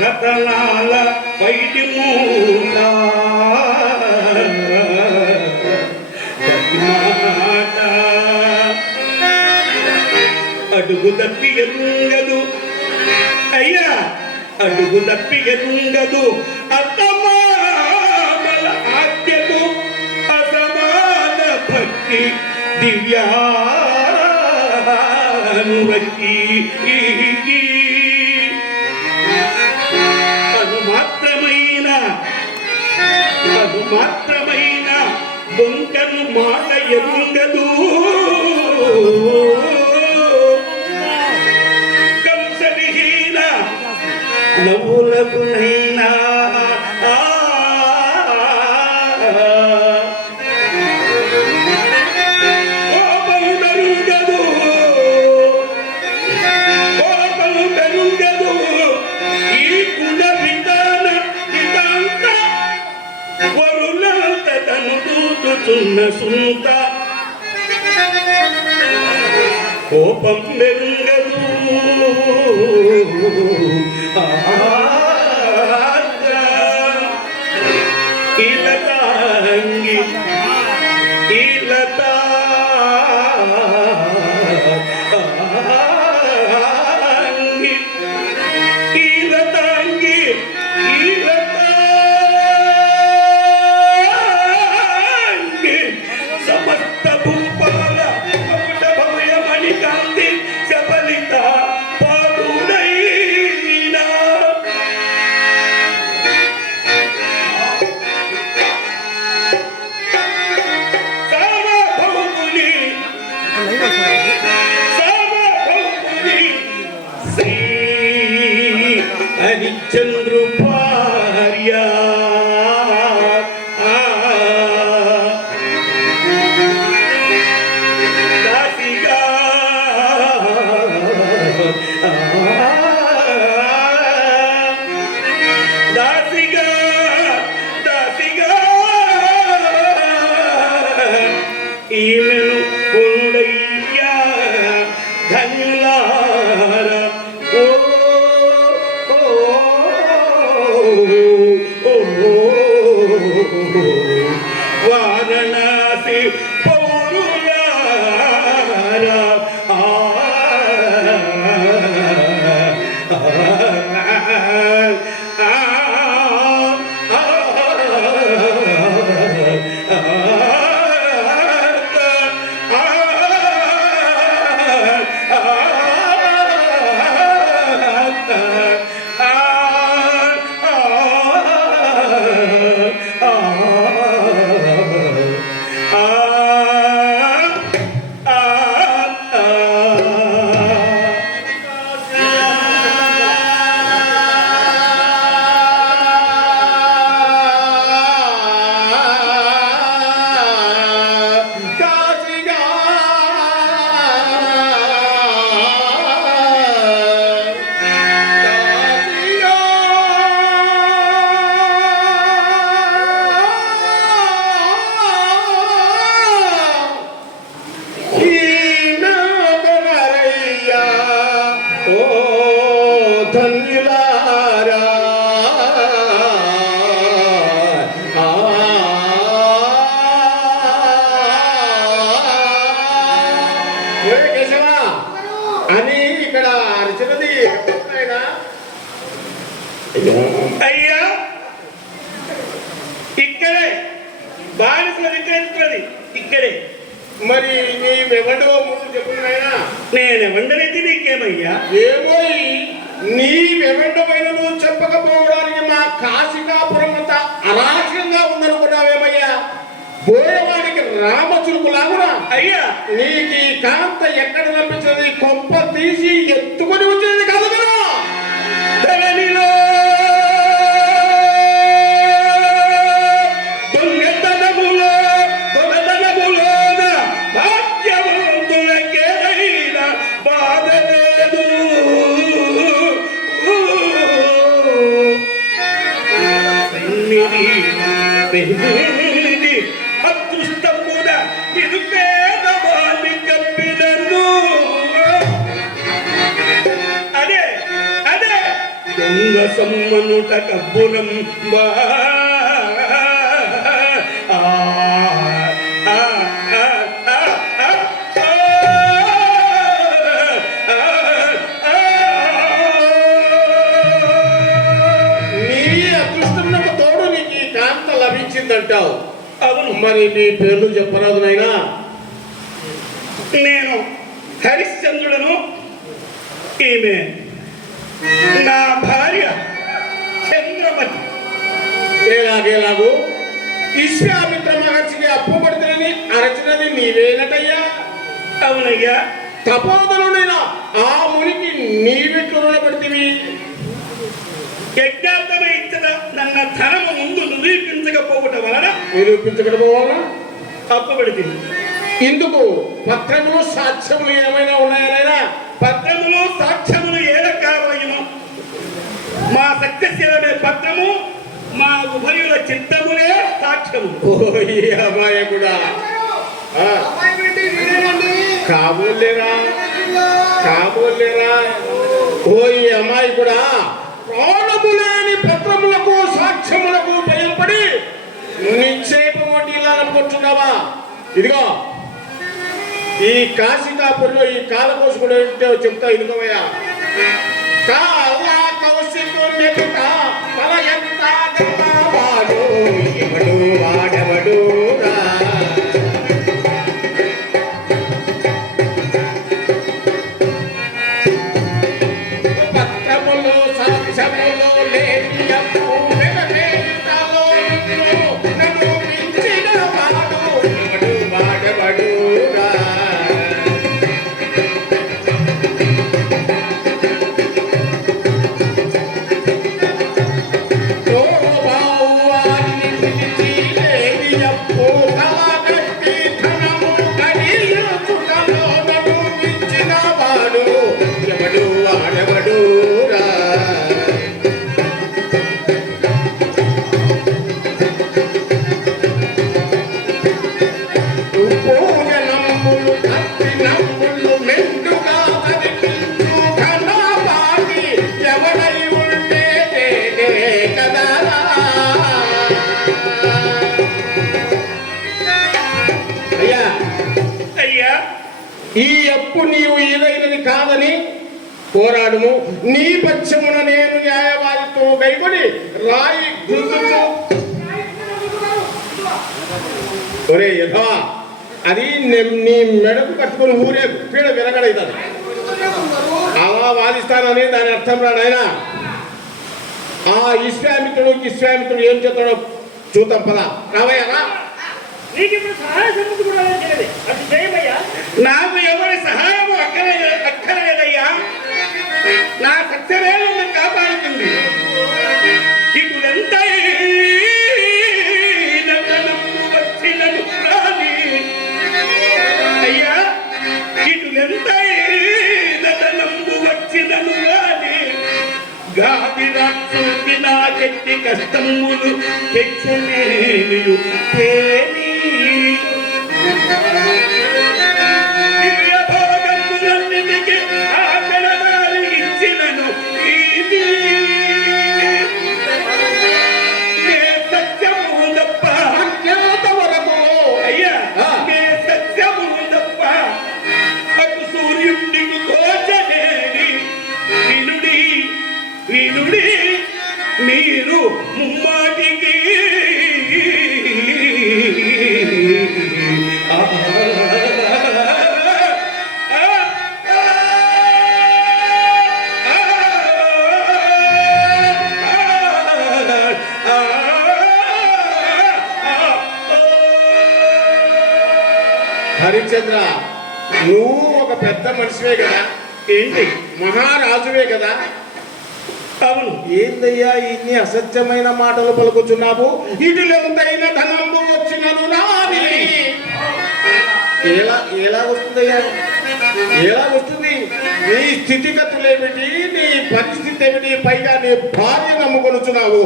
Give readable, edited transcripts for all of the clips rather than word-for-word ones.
రతనాల పైటి మూట అడుగు తప్పి ఎరుంగదు అయ్యా, అడుగు తప్పి ఎరుంగదు అతమామల ఆద్యకు అసమాన భక్తి దివ్యానురక్తి మాత్రమైన బొంకను మాట ఎరుంగదు కంసవిహీన నవ్వులకునైనా కోపము బెరుంగదు, కోపము బెరుంగదు ఈ కుల విధాన ఇదంత వరులంత తను దూతుచున్న సుంత కోపం బెరుంగదు ఇలతాంగి ఇలతా హరిచంద్రు భార్య దాసిగా దాసిగా దాసిగా ఈమెను కొండయ్యా ధన్యులార వారణాసి పౌరులారా అని ఇక్కడ అర్చనది అయ్యా, ఇక్కడే బానిసల విక్రయిస్తున్నది ఇక్కడే. మరి నీవెవడో ముందు చెప్పున్నాయనా? నేనెవండనైతే నీకేమయ్యా? ఏమో నీవెవండమైన నువ్వు చెప్పకపోవడానికి మా కాశికాపురం అంతా అరాచకంగా ఉందనుకున్నావేమయ్యా? పోయేవాడికి రామచురుకు లాగునా? అయ్యా, నీకు ఈ కాంత ఎక్కడ లభించినది? కొంప తీసి ఎత్తుకొని వచ్చేది కాదు కదా. ధరణిలో దొంగతనములో దొంగతనములోన భాగ్యవంతులకేదైనా బాధ లేదు. సన్నిధి అదృష్టమున నిరుపేదవాణి కప్పినను అదే అదే దొంగ సమ్మనుట కబ్బురం బా అంటావు. అవును, మరి నీ పేర్లు చెప్పరాదు నాయనా. నేను హరిశ్చంద్రుడను, ఈమె నా భార్య చంద్రమతి. ఎలాగేలాగు విశ్వామిత్ర మహర్షికి అప్పు పడుతుందని అరచినది నీవేనటయ్యా? అవునయ్యా. తపోధనుడైనా ఆ మునికి నీవెట్లు రుణపడితివి? యజ్ఞార్థమే ఇచ్చట నన్న ధనము ముందు నిరూపించకపోవటం వలన అప్పు పెడుతుంది. ఇందుకు పత్రములు సాక్ష్యములు ఏమైనా ఉన్నాయా? పత్రములు సాక్ష్యములు ఏ రకాలైన మా సత్యశీలమే పత్రము, మా ఉభయుల చిత్తములే సాక్ష్యము. అమ్మాయి కూడా కాబోలేరా కాబోలేరా? ఓ ఈ అమ్మాయి కూడా ప్రాణములేని పత్రములకు సాక్ష్యములకు భయపడి నిక్షేపం వడ్డీలాలనుకుంటున్నావా? ఇదిగో ఈ కాశికాపురిలో ఈ కాలకోశ కూడా ఏంటో చెప్తా. ఇదిగోవయ్యా, కాలా కౌశికునిట తల ఎంత వాడు ఎవడు వాడెవడు ఈ అప్పు నీవు ఏదైనది కాదని పోరాడుము. నీ పక్షమున నేను న్యాయవాదితో గైకొని రాయి గుర్తు. ఒరే యథా, అది నీ మెడకు కట్టుకుని ఊరే పీడ విరగడైతుంది. అలా వాదిస్తానని దాని అర్థం రాడాయన. ఆ విశ్వామిత్రుడు ఏం చెప్తాడో చూద్దాం పదా. రావయ్యా, నాకు ఎవరి సహాయము అక్కర్లేదయ్యా. నా సత్యవేళను కాపాడుతుంది. ఇటులంత వచ్చినను రాని అయ్యా, ఇటులెంత నంబు వచ్చినను రాని గాది రాక్షసి నా చెట్టి కష్టములు తెచ్చలేనియు మీరు ముమ్మాటికి హరిశ్చంద్ర, నువ్వు ఒక పెద్ద మనిషివే కదా, ఏంటి మహారాజువే కదా. అవును, ఏందయ్యా ఇన్ని అసత్యమైన మాటలు పలుకుచున్నావు? ఇటులెంతైన ధనంబు వచ్చినను నాది. ఎలా వస్తుందయ్యా? ఎలా వస్తుంది? నీ స్థితిగతులు ఏమిటి, నీ పరిస్థితి ఏమిటి, పైగా నీ భార్య నమ్ముకొనుచున్నావు.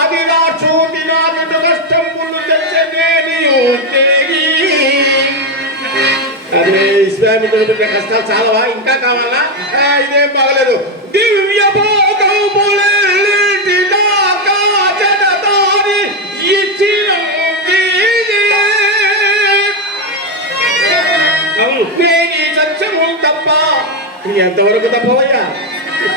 అది నా చూటి నా కష్టం చెంబులు తెచ్చనేని అదే ఇస్లామికులు పెట్టే కష్టాలు చాలవా ఇంకా కావాలా ఇదేం బాగలేదు దివ్య సత్యము తప్ప ఎంతవరకు తప్పవయ్యా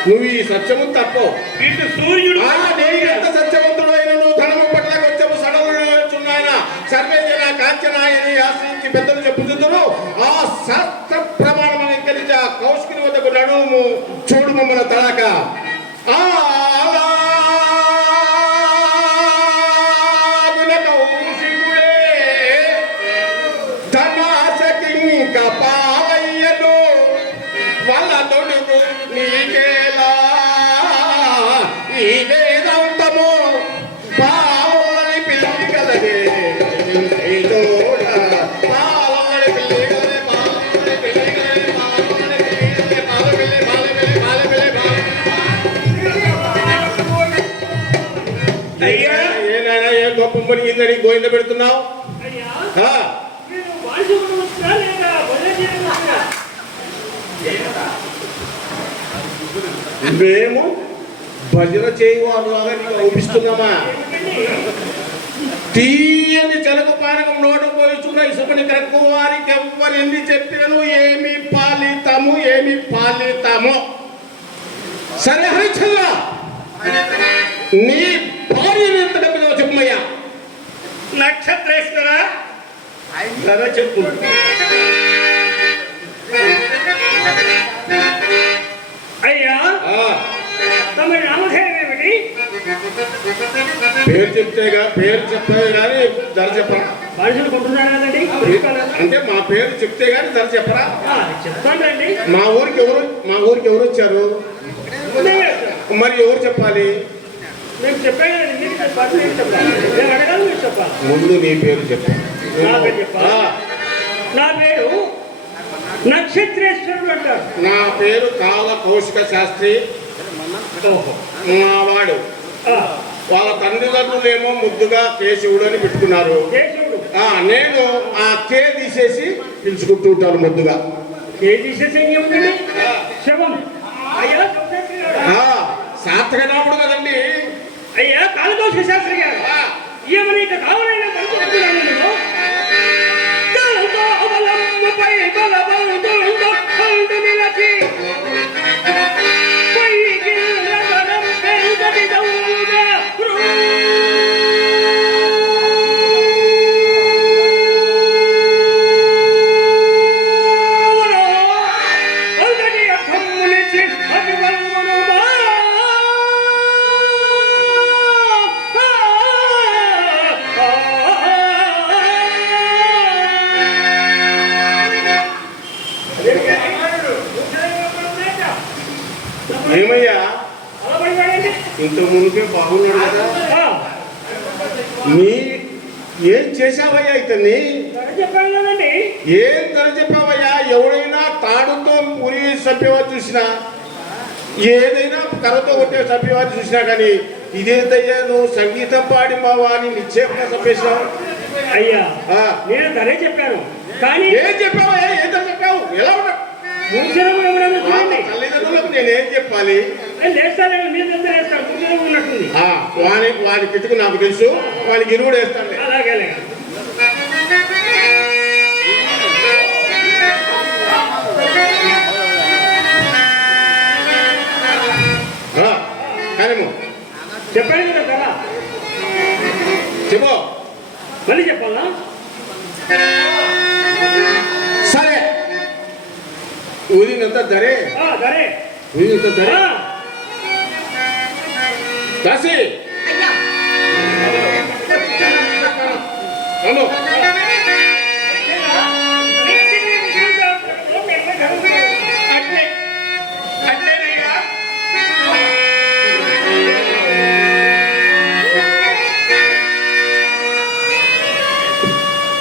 నువ్వు ఈ సత్యము తప్పవు ఇటు సూర్యుడు నేను ఎంత సత్యవంతుడు అయిన నువ్వు ధనము పట్ల కొంచెము సడలున్నాయన సర్వేజన కాంచనాయని ఆశ్రయించి పెద్దలు చెప్పుతుందరు ఆ శాస్త్ర ప్రమాణం అంకరించి ఆ కౌశికుని వద్దకు నడుము చూడు మమ్మల్ని తడాక కౌశికుడే ధనాశకి ఇంకా పాలయ్యను వాళ్ళ తొడుగు నీకేలా ఈ వేదాంతము పాలని పిల్లి కలదే పాలని పిల్లి కలదే పాలని పిల్లి కలదే పాల పిల్లి పాల పిల్లి అయ్యా ఏనాయనా ఏ గొప్ప పని ఇందని గోయింద పెడుతున్నావు మేము భజన చేయవాళ్ళగా నీకు అవుపిస్తున్నామా తీయని చెలక పానకం నోట పోయిచున్న ఇసుకని కరకు వారికి ఎవ్వరు ఎన్ని చెప్పినను ఏమి పాలితము సరే హరిచల్ల నీ భార్య ఎంత డబ్బులో చెప్పమయ్యా నక్షత్రేశ్వర సరే చెప్పు అయ్యా తమ నామధేయం ఏమిటి పేరు చెప్తే గానీ ధర చెప్పరా మనుషులు కొంటున్నారు కదండి అంటే మా పేరు చెప్తే గానీ ధర చెప్పరా చెప్తానండి మా ఊరికి ఎవరు వచ్చారు మరి ఎవరు చెప్పాలి మేము చెప్పాను నేను అడగాలి మీరు చెప్పాలి ముందు నీ పేరు చెప్పు నా పేరు చెప్పాలా నా పేరు నక్షత్రేశ్వరుడు అంటారు నా పేరు కాల కౌశిక శాస్త్రి మా వాడు వాళ్ళ తల్లిదండ్రులేమో ముద్దుగా కేశవుడు అని పెట్టుకున్నారు నేను ఆ కే తీసేసి పిలుచుకుంటూ ఉంటాను ముద్దుగా కే తీసేసి శవం అయ్యా సార్థకనాముడు కదండి అయ్యా కాళకౌశిక శాస్త్రి గారు ఏమని ఇక కావాలైనా కనుక్కుంటున్నాను నేను ఏమయ్యా ఇంత మునిపే బాగున్నాడు కదా నీ ఏం చేశావయ్యా ఇతన్ని ఏం ధర చెప్పావయ్యా ఎవడైనా తాడుతో ఉరి చంపేవారు చూసినా ఏదైనా కర్రతో కొట్టే చంపేవారు చూసినా కానీ ఇదేంటయ్యా నువ్వు సంగీతం పాడి మావా అని నిశ్చయంగా చంపేసినావు అయ్యా నేను ధరే చెప్పాను కానీ ఏం చెప్పావయ్యా ఏం ధర చెప్పావు ఎలా ఉన్నా తల్లిదండ్రులకు నేనేం చెప్పాలి వాడి కిటుకు నాకు తెలుసు వాడికి ఇరువుడు వేస్తాను కానీ చెప్పండి కదా చెప్పు మళ్ళీ చెప్పాలా సరే ఊరినంత ధరే ఊరినంత ధరే దాసి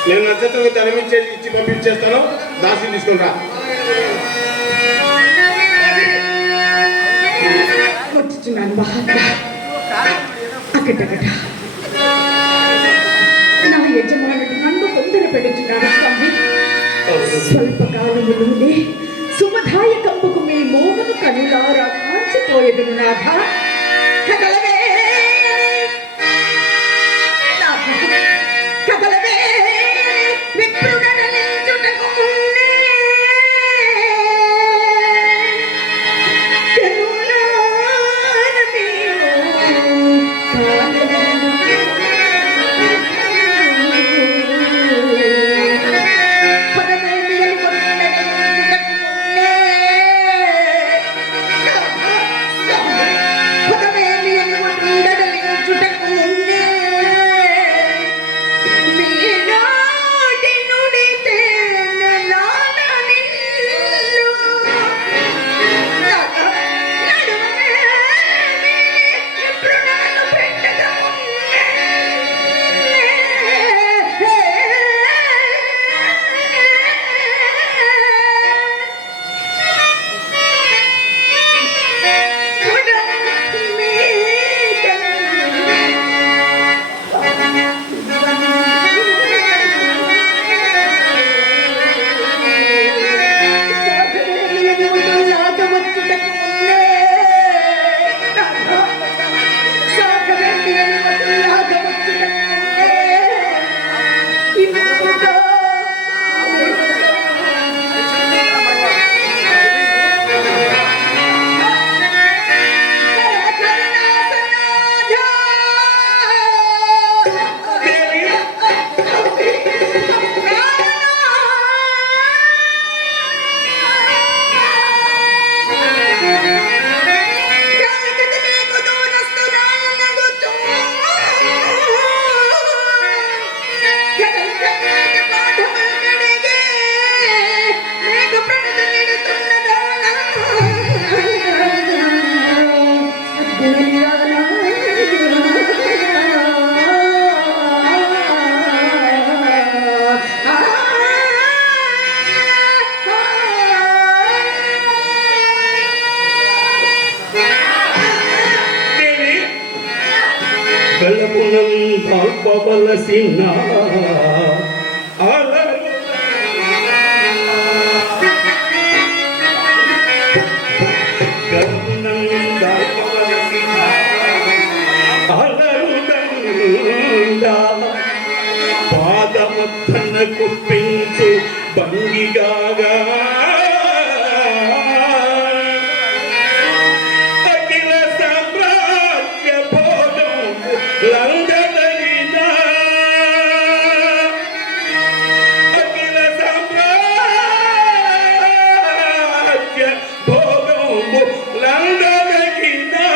నేను నక్షత్రం తనమించేసి ఇచ్చి పంపించేస్తాను దాసి తీసుకుంటా వచ్చుచున్నాను మహాత్మా అక్కడక్కడ స్వల్పకాలములోనే శుభదాయకంబుకు మీ మోమును కనులారా కాంచిపోయేదును నాథ. కదలవే నాథ, కదలవే విప్రుడనలించుటకు మున్నే కనులార మేము కాదలను. పవలసిన పాదముత్తన కుప్పించు భంగిగాగా అఖిల సామ్రాజ్య భోగం లందదగినా అఖిల సామ్రాజ్య భోగం లందదగినా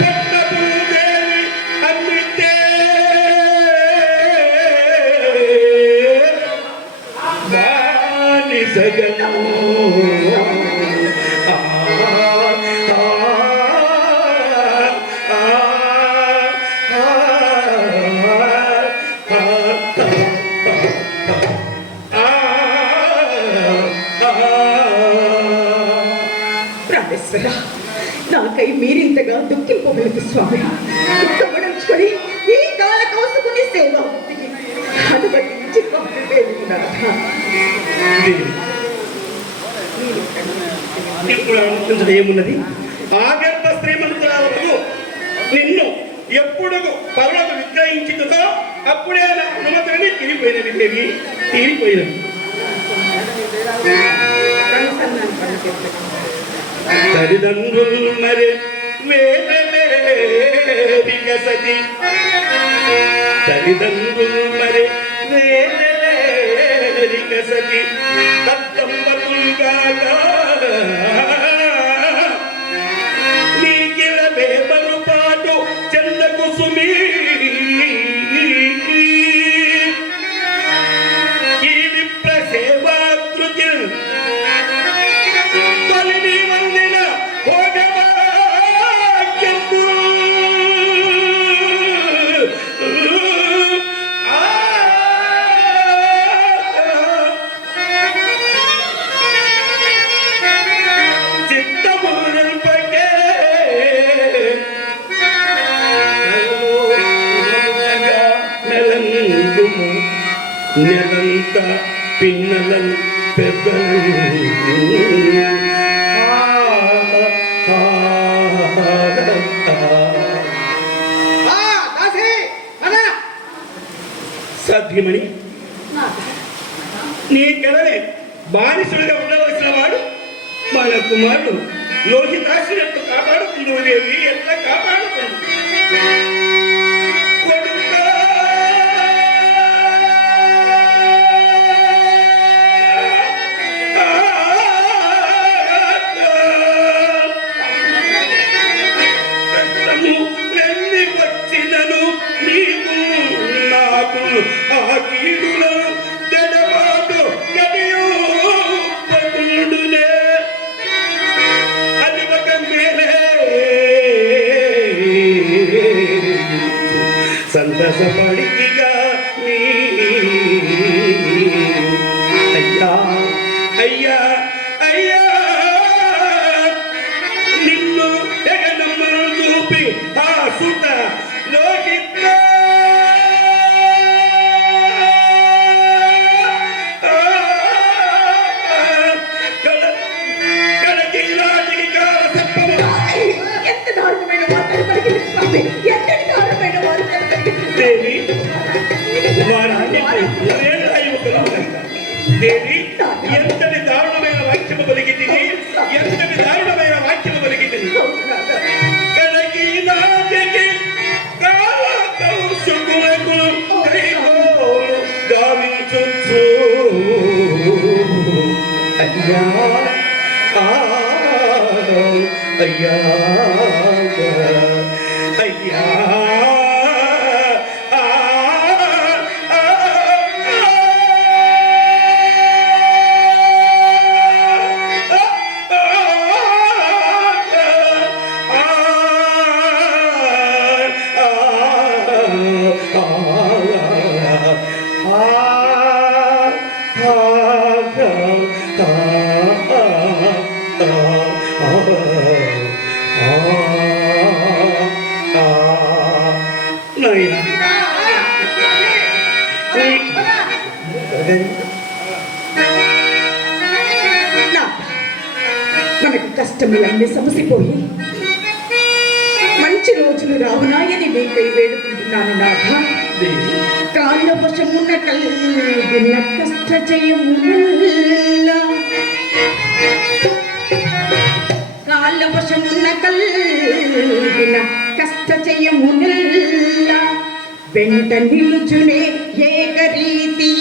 పట్టభూదేవి అన్నితే సగను ప్రాణేశ్వర, నాకై మీరింతగా దుఃఖింపగలదు స్వామి. దుఃఖపడించుకొని ఈ కాల కోసుకుని సేవ అనుమతించి ఇప్పుడు అనుకుంటుంది ఏమున్నది? ఆగర్భ శ్రీమంతురాలకు నిన్ను ఎప్పుడు పరులకు విక్రయించుతుందో అప్పుడే నా అనుమతిని తీరిపోయినది దేవి, తీరిపోయినది. తల్లిదండ్రులు మరి వేదలేసతి తల్లిదండ్రులు మరి వేదలేసతి తత్తంబతులుగాగా నీకిల వేపలు పాటు చందకు సుమీ ఈ విప్ర సేవాకృతి తొలిని వందిన భోగవాక్యము ఆ నెలంత పిన్నలను పెద్దలను సాధ్యమని నీ కలనే బానిసుడిగా ఉండవలసిన వాడు మన కుమారుడు లోహితాశ్రయంతో కాపాడుతుంది దేవి, ఎట్లా కాపాడుతుంది కొడుకా వెళ్ళి వచ్చినను నీకు నాకు ఆ కీడులను జడబాటు గడియూ పగుడునే అది ఒక మేలే సంతసపడిగా నీ అయ్యా అయ్యా అయ్యా నిన్ను జగనమ్మను చూపి ఆ సుత లోకిత ఎంత దారుణమైన వార్తలు పలికింది స్వామి, ఎంతటి దారుణమైన వార్తలు పలికింది దేవి దేవి ఎంతటి దారుణమైన వాక్యము పలికింది, ఎంతటి దారుణమైన వాక్యము పలికింది కలకి నాటికి కాల కౌశకులకు కైగోలు గావించొచ్చు అయ్యా అయ్యా అయ్యా మనకు కష్టములన్నీ సమసిపోయి మంచి రోజులు రావునాయని మీకై వేడుకుంటున్నాను నాథ. కాళ్ళ వశమున్న కలిగిన కష్ట జయముల్ల కాళ్ళ వశమున్న కలిగిన కష్ట జయముల్ల వెంట నిలుచునే ఏకరీతి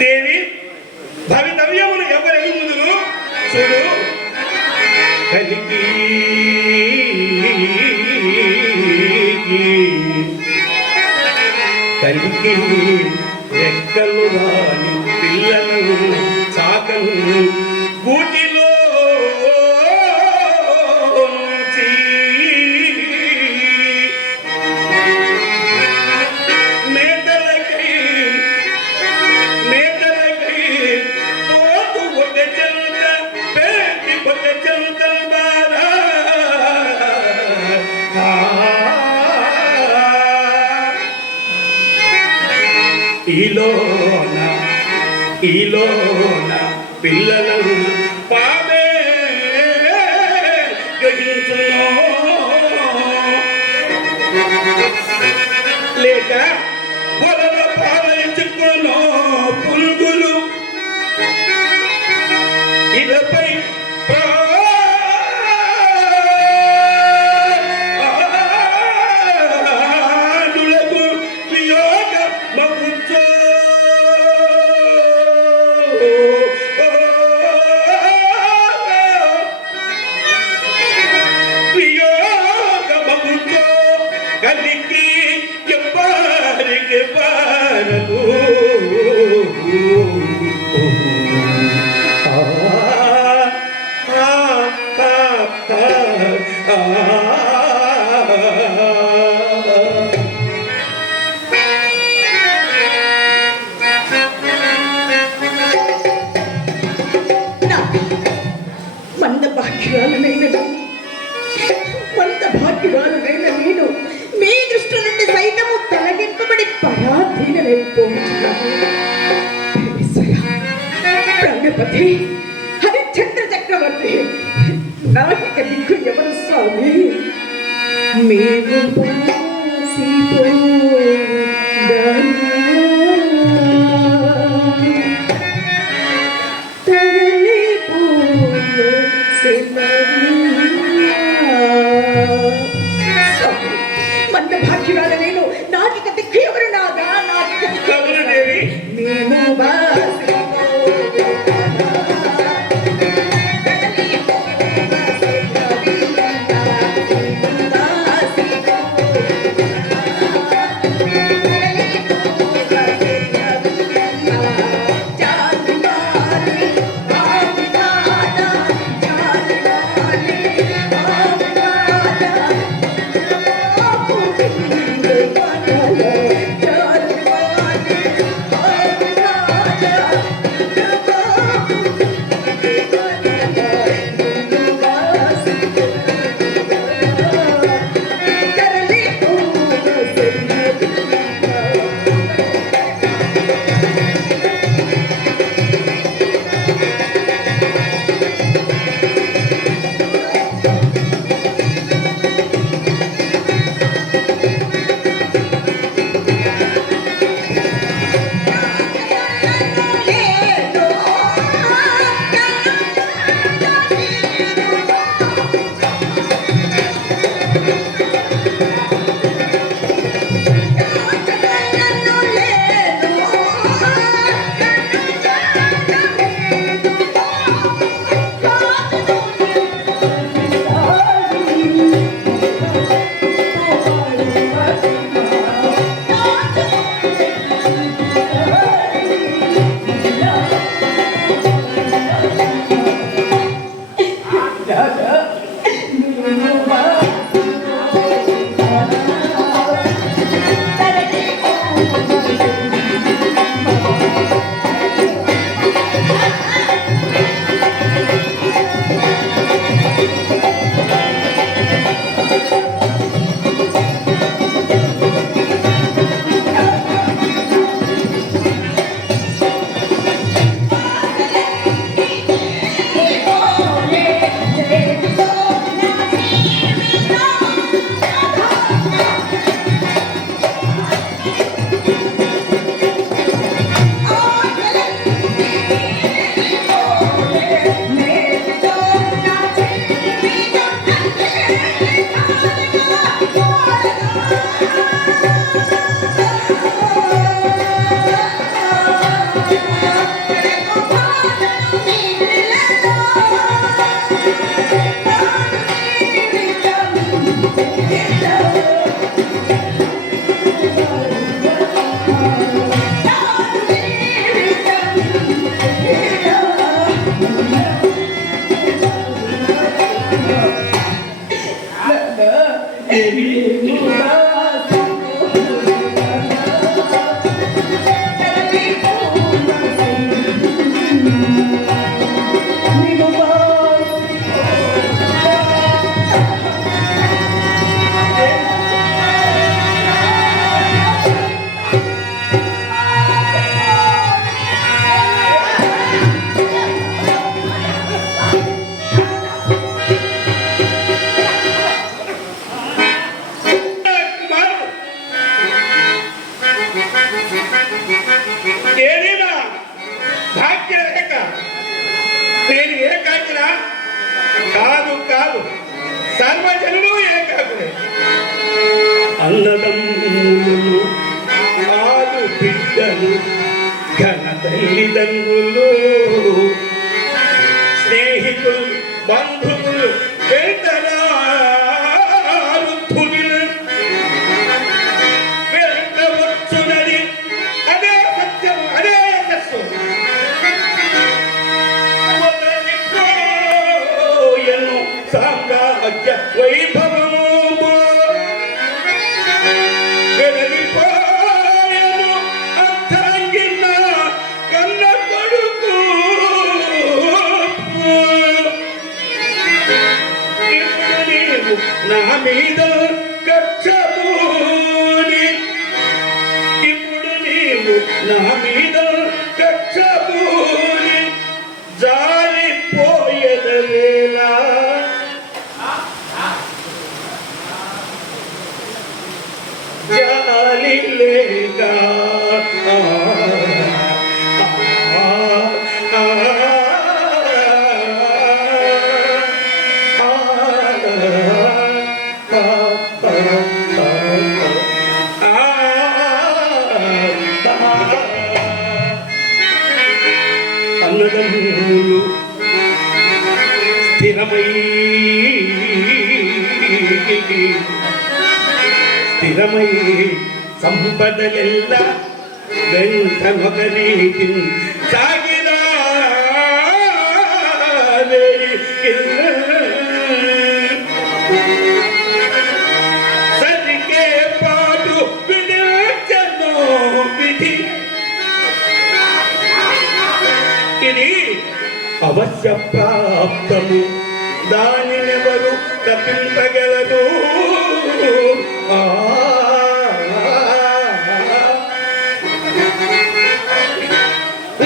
దేవి భవితవ్యమును ఎవరి ముందును చూడు కలికి కలికి రెక్కలు రాని పిల్లలను చాకను గూటిలో ఈలోన పిల్లలను పాడే గ్రహించును లేక వలన పాలించుకున్న పురుగులు ఇకపై ప్రాణులకు వియోగ మగుచో వియోగ మగుచో కలిగి ఎవ్వరికి పారదు మందభాగ్యురాలనైన నేను మీ దృష్టి నుండి సైతము తొలగింపబడి పరాధీనమైపోతున్నాను. ప్రాణపతి హరిశ్చంద్ర చక్రవర్తి నాకిక దిక్కు ఎవరు స్వామి? మేము మందభాగ్యురాల నేను నాకిక దిక్కు ఎవరు నాదా? నాకిక దిక్కు మేము తల్లిదండ్రులు స్నేహితులు బంధువులు వెళ్ళవచ్చునది అదే సత్యం అదే యశస్సు సామ్రాజ్య వైభవము వెలగిపోయెను అర్థంగిన కన్న కొడుకు ఇప్పుడు నీవు నా మీద కక్షబూని ఇప్పుడు నీవు నా మీద కక్షబూని జారిపోయేదలేలా జాలి లేక అన్నదమ్ములు స్థిరమై సంపదలెల్ల వెంటనొక రీతి సాగిరా సరికే పాటు విడిచను విధి ఇది అవశ్య ప్రాప్తము దానినెవరు తప్పింపగలదు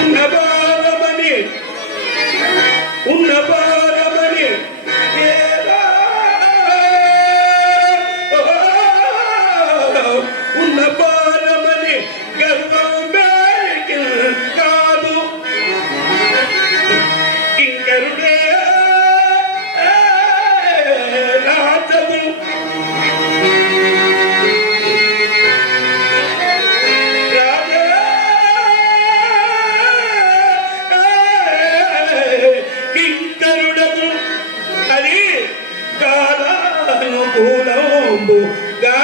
ఉన్నబారమని ఉన్నబారమని గర్వం మేరికి కాదు ఇంకరుడే రాజము కింకరుడము అది కాలానుకూలంబుగా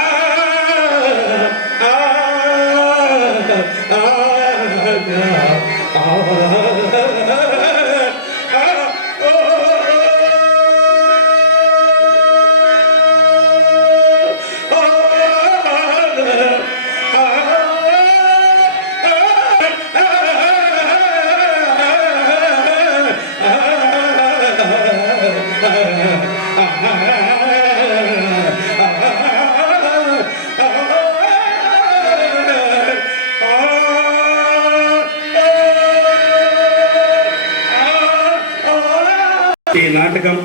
ఈ నాటకం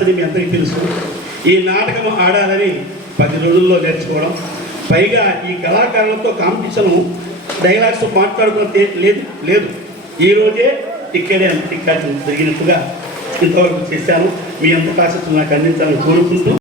అది మీ అందరికీ తెలుసు. ఈ నాటకం ఆడాలని 10 రోజుల్లో నేర్చుకోవడం, పైగా ఈ కళాకారులతో కాంపిటీషన్ డైలాగ్స్ మాట్లాడుకోవడం లేదు. ఈరోజే ఇక్కడే టిక్కాచి జరిగినట్టుగా ఇంతవరకు చేశాను. మీ అంత కాశ నాకు అందించాలని కోరుకుంటూ